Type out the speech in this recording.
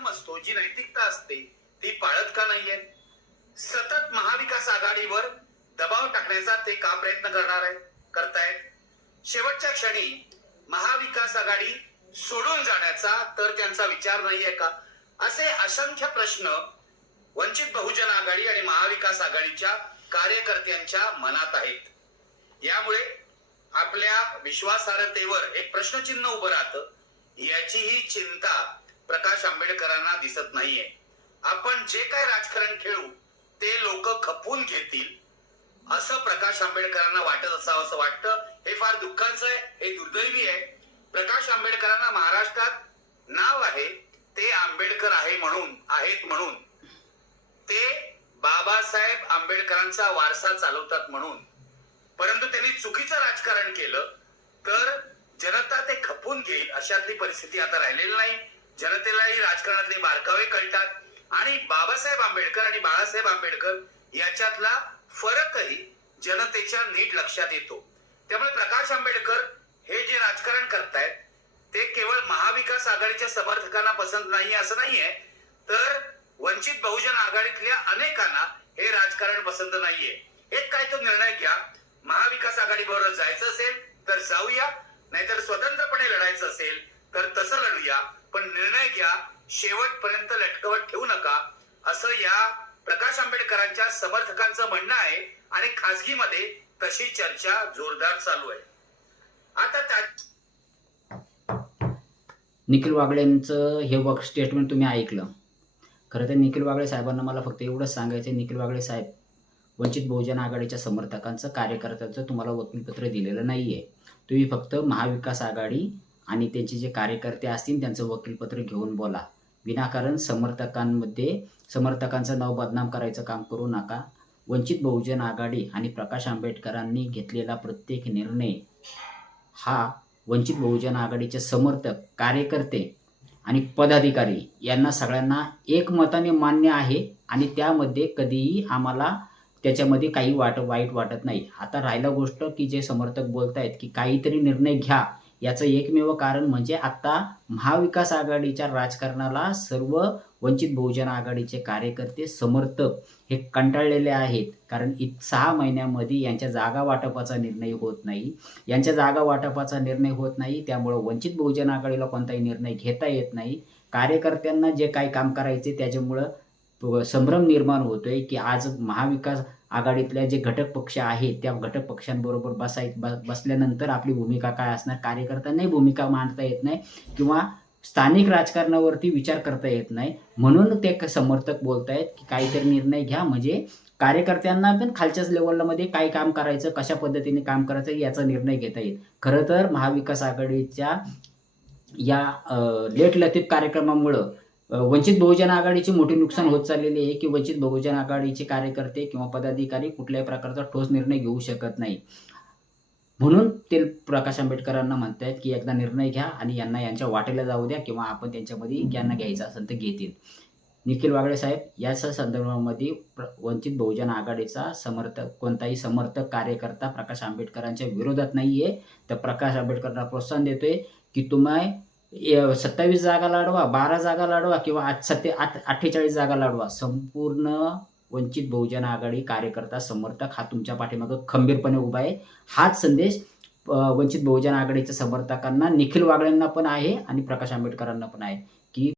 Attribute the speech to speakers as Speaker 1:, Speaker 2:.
Speaker 1: कार्यक्रम असतो जी नैतिकता असते ती पाळत का नाहीये? सतत महाविकास आघाडीवर दबाव टाकण्याचा ते का प्रयत्न करणार आहे? करतायत. शेवटच्या क्षणी महाविकास आघाडी सोडून जाण्याचा तर त्यांचा विचार नाहीये का? असे असंख्य प्रश्न वंचित बहुजन आघाडी आणि महाविकास आघाडीच्या कार्यकर्त्यांच्या मनात आहेत. यामुळे आपल्या विश्वासार्हतेवर एक प्रश्नचिन्ह उभं राहतं. याचीही चिंता प्रकाश आंबेडकरांना दिसत नाहीये. आपण जे काय राजकारण खेळू ते लोक खपून घेतील. असं प्रकाश आंबेडकरांना वाटत असावं असं वाटतं. हे फार दुःखाचं आहे हे दुर्दैवी आहे. प्रकाश आंबेडकरांना महाराष्ट्रात नाव आहे ते आंबेडकर आहे म्हणून आहेत म्हणून. ते बाबासाहेब आंबेडकरांचा वारसा चालवतात म्हणून. परंतु त्यांनी चुकीचं राजकारण केलं तर जनता ते खपून घेईल अशातली परिस्थिती आता राहिलेली नाही. जनतेलाही राजकारणातले बारकावे कळतात. आणि बाबासाहेब आंबेडकर आणि बाळासाहेब आंबेडकर याच्यातला फरकही जनतेच्या नीट लक्षात येतो. त्यामुळे प्रकाश आंबेडकर हे जे राजकारण करतायत ते केवळ महाविकास आघाडीच्या समर्थकांना पसंत नाही असं नाहीये. तर वंचित बहुजन आघाडीतल्या अनेकांना हे राजकारण पसंत नाहीये. एक काय तो निर्णय घ्या. महाविकास आघाडी बरोबर जायचं असेल तर जाऊया नाहीतर स्वतः लढायचं असेल तर तसं लढूया पण निर्णय शेवटपर्यंत लटकवत ठेवू नका असं या प्रकाश आंबेडकरांच्या समर्थकांचं म्हणणं आहे आणि खासगीमध्ये तशी चर्चा जोरदार चालू आहे. आता त्या
Speaker 2: निखिल वागळेंचं हे वक स्टेटमेंट तुम्ही ऐकलं. खरं तर निखिल वागळे साहेबांना मला फक्त एवढंच सांगायचं निखिल वागळे साहेब वंचित बहुजन आघाडीच्या समर्थकांचं कार्यकर्त्यांचं तुम्हाला वकीलपत्र दिलेलं नाही आहे तुम्ही फक्त महाविकास आघाडी आणि त्यांचे जे कार्यकर्ते असतील त्यांचं वकीलपत्र घेऊन बोला. विनाकारण समर्थकांमध्ये समर्थकांचं नाव बदनाम करायचं काम करू नका. वंचित बहुजन आघाडी आणि प्रकाश आंबेडकरांनी घेतलेला प्रत्येक निर्णय हा वंचित बहुजन आघाडीचे समर्थक कार्यकर्ते आणि पदाधिकारी यांना सगळ्यांना एकमताने मान्य आहे आणि त्यामध्ये कधीही आम्हाला त्याच्यामध्ये काही वाट वाईट वाटत नाही. आता राहिला गोष्ट की जे समर्थक बोलत आहेत की काहीतरी निर्णय घ्या. याचं एकमेव कारण म्हणजे आत्ता महाविकास आघाडीच्या राजकारणाला सर्व वंचित बहुजन आघाडीचे कार्यकर्ते समर्थक हे कंटाळलेले आहेत. कारण इत सहा महिन्यामध्ये यांच्या जागा वाटपाचा निर्णय होत नाही. यांच्या जागा वाटपाचा निर्णय होत नाही. त्यामुळं वंचित बहुजन आघाडीला कोणताही निर्णय घेता येत नाही. कार्यकर्त्यांना जे काही काम करायचे त्याच्यामुळं संभ्रम निर्माण होतोय की आज महाविकास आघाडीतल्या जे घटक पक्ष आहेत त्या घटक पक्षांबरोबर बसाय ब- बसल्यानंतर आपली भूमिका काय असणार? कार्यकर्त्यांनाही भूमिका मांडता येत नाही किंवा स्थानिक राजकारणावरती विचार करता येत नाही. म्हणून ते क- समर्थक बोलतायत की काहीतरी निर्णय घ्या. म्हणजे कार्यकर्त्यांना पण खालच्याच लेवलमध्ये काय काम करायचं कशा पद्धतीने काम करायचं याचा निर्णय घेता येईल. खरं तर महाविकास आघाडीच्या या लेट लतीफ कार्यक्रमामुळं वंचित बहुजन आघाडीची मोठी नुकसान होत चाललेली आहे की वंचित बहुजन आघाडीचे कार्यकर्ते किंवा पदाधिकारी कुठल्याही प्रकारचा ठोस निर्णय घेऊ शकत नाही. म्हणून ते प्रकाश आंबेडकरांना म्हणतायत की एकदा निर्णय घ्या आणि यांना यांच्या वाटेला जाऊ द्या किंवा आपण त्यांच्यामध्ये यांना घ्यायचं असेल तर घेतील. निखिल वागळे साहेब याच संदर्भामध्ये वंचित बहुजन आघाडीचा समर्थक कोणताही समर्थक कार्यकर्ता प्रकाश आंबेडकरांच्या विरोधात नाही आहे तर प्रकाश आंबेडकरांना प्रोत्साहन देतोय की तुम्ही सत्तावीस जागा लढवा बारा जागा लढवा किंवा आज सत्ते आठ अठ्ठेचाळीस जागा लढवा संपूर्ण वंचित बहुजन आघाडी कार्यकर्ता समर्थक हा तुमच्या पाठीमागं खंबीरपणे उभा आहे. हाच संदेश वंचित बहुजन आघाडीच्या समर्थकांना निखिल वागळ्यांना पण आहे आणि प्रकाश आंबेडकरांना पण आहे की